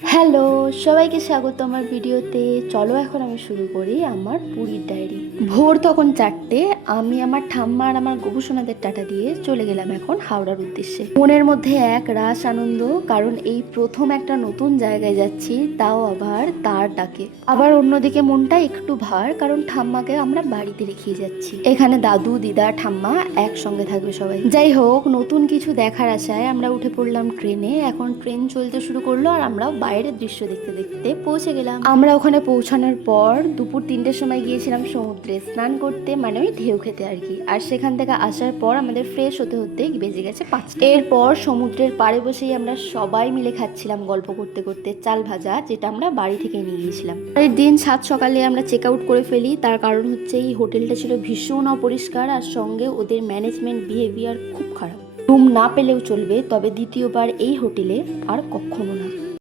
Hello, সবাইকে স্বাগত আমার ভিডিওতে। চলো এখন আমি শুরু করি আমার পুরীর ডায়েরি। ভোর তখন 4টে, আমি আমার ঠাম্মা আর আমার গবেষণাদের টাটা দিয়ে চলে গেলাম এখন হাওড়ার উদ্দেশ্যে। মনের মধ্যে এক রাস আনন্দ, কারণ এই প্রথম একটা নতুন জায়গায় যাচ্ছি, তাও আবার তার ডাকে। আবার অন্যদিকে মনটা একটু ভার, কারণ ঠাম্মাকে আমরা বাড়িতে রেখে যাচ্ছি। এখানে দাদু, দিদা, ঠাম্মা একসঙ্গে থাকবে সবাই। যাই হোক, নতুন কিছু দেখার আশায় আমরা উঠে পড়লাম ট্রেনে। এখন ট্রেন চলতে শুরু করলো আর আমরা বাইরের দৃশ্য দেখতে দেখতে পৌঁছে গেলাম। আমরা ওখানে পৌঁছানোর পর দুপুর 3টের সময় গিয়েছিলাম সমুদ্রে স্নান করতে, মানে ওই ঢেউ খেতে আর কি। আর সেখান থেকে আসার পর আমাদের ফ্রেশ হতে হতে বেজে গেছে 5টা। এরপর সমুদ্রের পাড়ে বসেই আমরা সবাই মিলে খাচ্ছিলাম গল্প করতে করতে চাল ভাজা, যেটা আমরা বাড়ি থেকে নিয়ে গিয়েছিলাম। পরের দিন 7 সকালে আমরা চেক আউট করে ফেলি। তার কারণ হচ্ছে এই হোটেলটা ছিল ভীষণ অপরিষ্কার, আর সঙ্গে ওদের ম্যানেজমেন্ট বিহেভিয়ার খুব খারাপ। রুম না পেলেও চলবে, তবে দ্বিতীয়বার এই হোটেলে আর কখনো না।